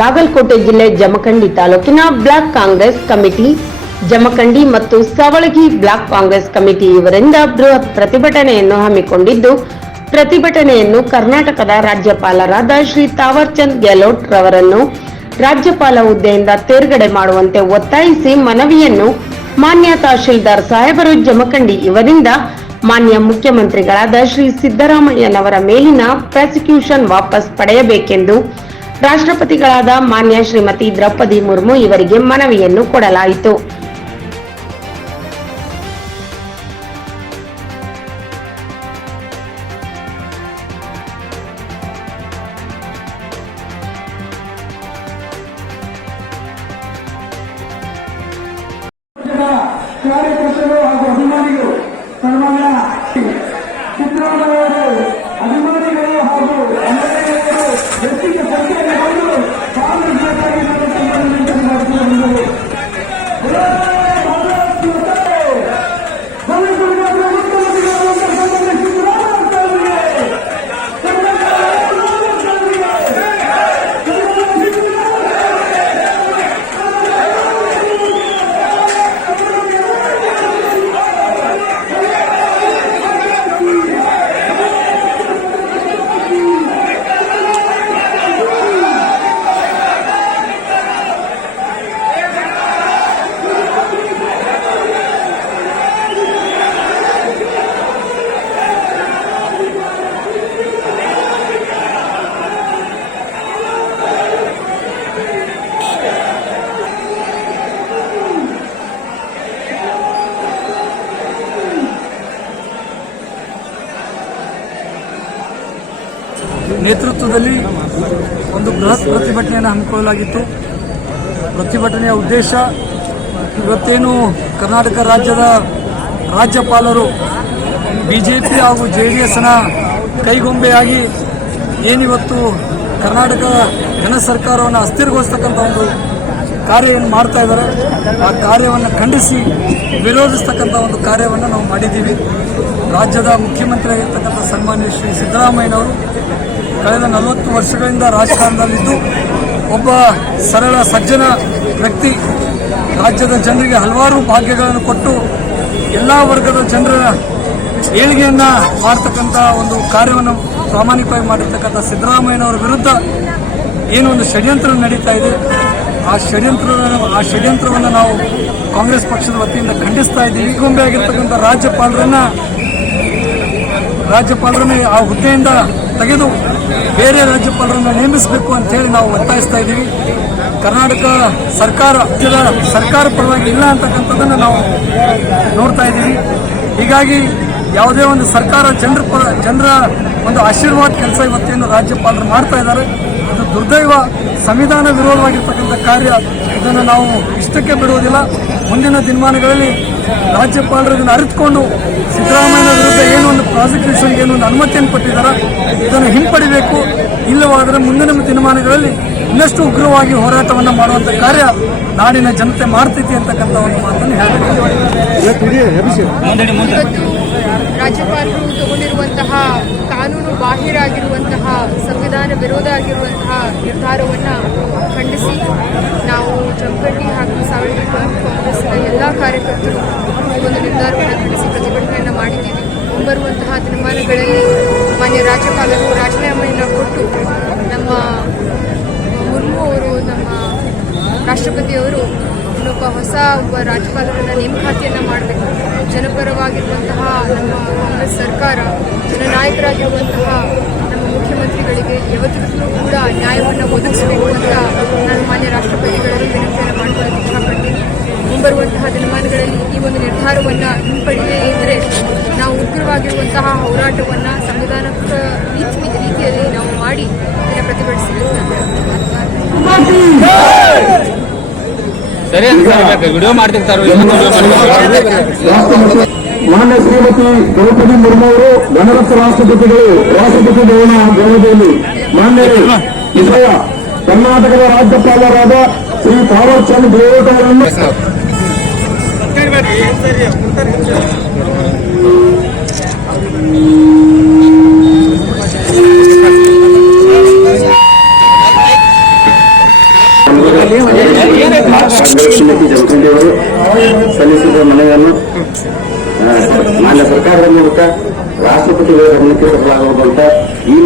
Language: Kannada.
ಬಾಗಲಕೋಟೆ ಜಿಲ್ಲೆ ಜಮಖಂಡಿ ತಾಲೂಕಿನ ಬ್ಲಾಕ್ ಕಾಂಗ್ರೆಸ್ ಕಮಿಟಿ, ಜಮಖಂಡಿ ಮತ್ತು ಸವಳಗಿ ಬ್ಲಾಕ್ ಕಾಂಗ್ರೆಸ್ ಕಮಿಟಿ ಇವರಿಂದ ಬೃಹತ್ ಪ್ರತಿಭಟನೆಯನ್ನು ಹಮ್ಮಿಕೊಂಡಿದ್ದು, ಪ್ರತಿಭಟನೆಯನ್ನು ಕರ್ನಾಟಕದ ರಾಜ್ಯಪಾಲರಾದ ಶ್ರೀ ತಾವರ್ಚಂದ್ ಗೆಹ್ಲೋಟ್ ರವರನ್ನು ರಾಜ್ಯಪಾಲ ಹುದ್ದೆಯಿಂದ ತೇರ್ಗಡೆ ಮಾಡುವಂತೆ ಒತ್ತಾಯಿಸಿ ಮನವಿಯನ್ನು ಮಾನ್ಯ ತಹಶೀಲ್ದಾರ್ ಸಾಹೇಬರು ಜಮಖಂಡಿ ಇವರಿಂದ ಮಾನ್ಯ ಮುಖ್ಯಮಂತ್ರಿಗಳಾದ ಶ್ರೀ ಸಿದ್ದರಾಮಯ್ಯನವರ ಮೇಲಿನ ಪ್ರಾಸಿಕ್ಯೂಷನ್ ವಾಪಸ್ ಪಡೆಯಬೇಕೆಂದು ರಾಷ್ಟ್ರಪತಿಗಳಾದ ಮಾನ್ಯ ಶ್ರೀಮತಿ ದ್ರೌಪದಿ ಮುರ್ಮು ಇವರಿಗೆ ಮನವಿಯನ್ನು ಕೊಡಲಾಯಿತು. ಪಕ್ಷದ ನೇತೃತ್ವದಲ್ಲಿ ಒಂದು ಬೃಹತ್ ಪ್ರತಿಭಟನೆಯನ್ನು ಹಮ್ಮಿಕೊಳ್ಳಲಾಗಿತ್ತು. ಪ್ರತಿಭಟನೆಯ ಉದ್ದೇಶ ಇವತ್ತೇನು ಕರ್ನಾಟಕ ರಾಜ್ಯದ ರಾಜ್ಯಪಾಲರು ಬಿಜೆಪಿ ಹಾಗೂ ಜೆ ಡಿ ಎಸ್ನ ಕೈಗೊಂಬೆಯಾಗಿ ಏನಿವತ್ತು ಕರ್ನಾಟಕ ಜನ ಸರ್ಕಾರವನ್ನು ಅಸ್ಥಿರಗೊಳಿಸ್ತಕ್ಕಂಥ ಒಂದು ಕಾರ್ಯ ಏನು ಮಾಡ್ತಾ ಇದ್ದಾರೆ. ಆ ಕಾರ್ಯವನ್ನು ಖಂಡಿಸಿ ವಿರೋಧಿಸ್ತಕ್ಕಂಥ ಒಂದು ಕಾರ್ಯವನ್ನು ನಾವು ಮಾಡಿದ್ದೀವಿ. ರಾಜ್ಯದ ಮುಖ್ಯಮಂತ್ರಿಯಾಗಿರ್ತಕ್ಕಂಥ ಸನ್ಮಾನ್ಯ ಶ್ರೀ ಸಿದ್ದರಾಮಯ್ಯನವರು ಕಳೆದ ನಲವತ್ತು ವರ್ಷಗಳಿಂದ ರಾಜಕಾರಣದಲ್ಲಿದ್ದು ಒಬ್ಬ ಸರಳ, ಸಜ್ಜನ ವ್ಯಕ್ತಿ. ರಾಜ್ಯದ ಜನರಿಗೆ ಹಲವಾರು ಭಾಗ್ಯಗಳನ್ನು ಕೊಟ್ಟು ಎಲ್ಲ ವರ್ಗದ ಜನರ ಏಳಿಗೆಯನ್ನು ಮಾಡ್ತಕ್ಕಂಥ ಒಂದು ಕಾರ್ಯವನ್ನು ಪ್ರಾಮಾಣಿಕವಾಗಿ ಮಾಡಿರ್ತಕ್ಕಂಥ ಸಿದ್ದರಾಮಯ್ಯನವರ ವಿರುದ್ಧ ಏನು ಒಂದು ಷಡ್ಯಂತ್ರ ನಡೀತಾ ಇದೆ. ಆ ಷಡ್ಯಂತ್ರ ಆ ಷಡ್ಯಂತ್ರವನ್ನು ನಾವು ಕಾಂಗ್ರೆಸ್ ಪಕ್ಷದ ವತಿಯಿಂದ ಖಂಡಿಸ್ತಾ ಇದ್ದೀವಿ. ಗೊಂಬೆ ಆಗಿರ್ತಕ್ಕಂಥ ರಾಜ್ಯಪಾಲರನ್ನ ರಾಜ್ಯಪಾಲರನ್ನ ಆ ಹುದ್ದೆಯಿಂದ ತೆಗೆದು ಬೇರೆ ರಾಜ್ಯಪಾಲರನ್ನು ನೇಮಿಸಬೇಕು ಅಂತ ಹೇಳಿ ನಾವು ಒತ್ತಾಯಿಸ್ತಾ ಇದ್ದೀವಿ. ಕರ್ನಾಟಕ ಸರ್ಕಾರ, ರಾಜ್ಯದ ಸರ್ಕಾರ ಪರವಾಗಿ ಇಲ್ಲ ಅಂತಕ್ಕಂಥದ್ದನ್ನು ನಾವು ನೋಡ್ತಾ ಇದ್ದೀವಿ. ಹೀಗಾಗಿ ಯಾವುದೇ ಒಂದು ಸರ್ಕಾರ ಜನರ ಪರ ಜನರ ಒಂದು ಆಶೀರ್ವಾದ ಕೆಲಸ ಇವತ್ತೇನು ರಾಜ್ಯಪಾಲರು ಮಾಡ್ತಾ ಇದ್ದಾರೆ. ಇದು ದುರ್ದೈವ ಸಂವಿಧಾನ ವಿರೋಧವಾಗಿರ್ತಕ್ಕಂಥ ಕಾರ್ಯ. ಇದನ್ನು ನಾವು ಇಷ್ಟಕ್ಕೆ ಬಿಡುವುದಿಲ್ಲ. ಮುಂದಿನ ದಿನಮಾನಗಳಲ್ಲಿ ರಾಜ್ಯಪಾಲರು ಇದನ್ನು ಅರಿತುಕೊಂಡು ಸಿದ್ದರಾಮಯ್ಯ ವಿರುದ್ಧ ಏನು ಒಂದು ಪ್ರಾಸಿಕ್ಯೂಷನ್ ಏನು ಒಂದು ಅನುಮತಿಯನ್ನು ಕೊಟ್ಟಿದ್ದಾರೆ? ಇದನ್ನು ಹಿಂಪಡಿಬೇಕು. ಇಲ್ಲವಾದರೆ ಮುಂದಿನ ದಿನಮಾನಗಳಲ್ಲಿ ಇನ್ನಷ್ಟು ಉಗ್ರವಾಗಿ ಹೋರಾಟವನ್ನು ಮಾಡುವಂಥ ಕಾರ್ಯ ನಾಡಿನ ಜನತೆ ಮಾಡ್ತೈತಿ ಅಂತಕ್ಕಂಥ ಒಂದು ಮಾತನ್ನು ಹೇಳಬೇಕು. ರಾಜ್ಯಪಾಲರು ತಗೊಂಡಿರುವಂತಹ ಕಾನೂನು ಬಾಹಿರ ಆಗಿರುವಂತಹ ಸಂವಿಧಾನ ವಿರೋಧ ಆಗಿರುವಂತಹ ನಿರ್ಧಾರವನ್ನು ಖಂಡಿಸಿ ನಾವು ಜಮಖಂಡಿ ಹಾಗೂ ಸಾವಿರದ ಕಾಂಗ್ರೆಸ್ನ ಎಲ್ಲ ಕಾರ್ಯಕರ್ತರು ಈ ಒಂದು ನಿರ್ಧಾರವನ್ನು ಖಂಡಿಸಿ ಪ್ರತಿಭಟನೆಯನ್ನು ಮಾಡಿದ್ದೀವಿ. ಮುಂಬರುವಂತಹ ದಿನಮಾನಗಳಲ್ಲಿ ಮಾನ್ಯ ರಾಜ್ಯಪಾಲರು ರಾಜೀನಾಮೆಯನ್ನು ಕೊಟ್ಟು ನಮ್ಮ ಮುರ್ಮು ಅವರು, ನಮ್ಮ ರಾಷ್ಟ್ರಪತಿಯವರು ಇನ್ನೊಬ್ಬ ಹೊಸ ಒಬ್ಬ ರಾಜ್ಯಪಾಲರನ್ನು ನೇಮಕಾತಿಯನ್ನು ಮಾಡಬೇಕು. ಜನಪರವಾಗಿರುವಂತಹ ನಮ್ಮ ಕಾಂಗ್ರೆಸ್ ಸರ್ಕಾರ, ಜನನಾಯಕರಾಗಿರುವಂತಹ ನಮ್ಮ ಮುಖ್ಯಮಂತ್ರಿಗಳಿಗೆ ಯಾವತ್ತಿಗೂ ಕೂಡ ನ್ಯಾಯವನ್ನು ಒದಗಿಸಬೇಕು ಅಂತ ನಾನು ಮಾನ್ಯ ರಾಷ್ಟ್ರಪತಿಗಳಲ್ಲಿ ವಿನಂತಿಯನ್ನು ಮಾಡಿಕೊಳ್ಳಲು ಇಷ್ಟಪಡ್ತೀನಿ. ಮುಂಬರುವಂತಹ ದಿನಮಾನಗಳಲ್ಲಿ ಈ ಒಂದು ನಿರ್ಧಾರವನ್ನು ಹಿಂಪಡೆಯೇ ಇದ್ದರೆ ನಾವು ಉಗ್ರವಾಗಿರುವಂತಹ ಹೋರಾಟವನ್ನು ಸಂವಿಧಾನಕ ರೀತಿ ರೀತಿಯಲ್ಲಿ ನಾವು ಮಾಡಿ ಇದನ್ನು ಪ್ರತಿಭಟಿಸಬೇಕು ಸರಿ ಅಂತ ಸರ್ ವಿಡಿಯೋ ಮಾಡ್ತಿರ್ತಾರೆ ಮಾನ್ಯ ಶ್ರೀಮತಿ ದ್ರೌಪದಿ ಮುರ್ಮು ಅವರು ಗಣರಕ್ಷ ರಾಷ್ಟ್ರಪತಿಗಳು ರಾಷ್ಟ್ರಪತಿ ಭವನ ಗೌರವದಲ್ಲಿ ಮಾನ್ಯ ವಿಷಯ ಕರ್ನಾಟಕದ ರಾಜ್ಯಪಾಲರಾದ ಶ್ರೀ ತಾವರ್ ಚಂದ್ ಗೆಹ್ಲೋಟ್ ಸಲ್ಲಿಸಿದ ಮನವಿಯನ್ನು ಮಾನ್ಯ ಸರ್ಕಾರದ ಮೂಲಕ ರಾಷ್ಟ್ರಪತಿಗಳ ಗಮನಕ್ಕೆ ತರಲಾಗುವಂತ ಈ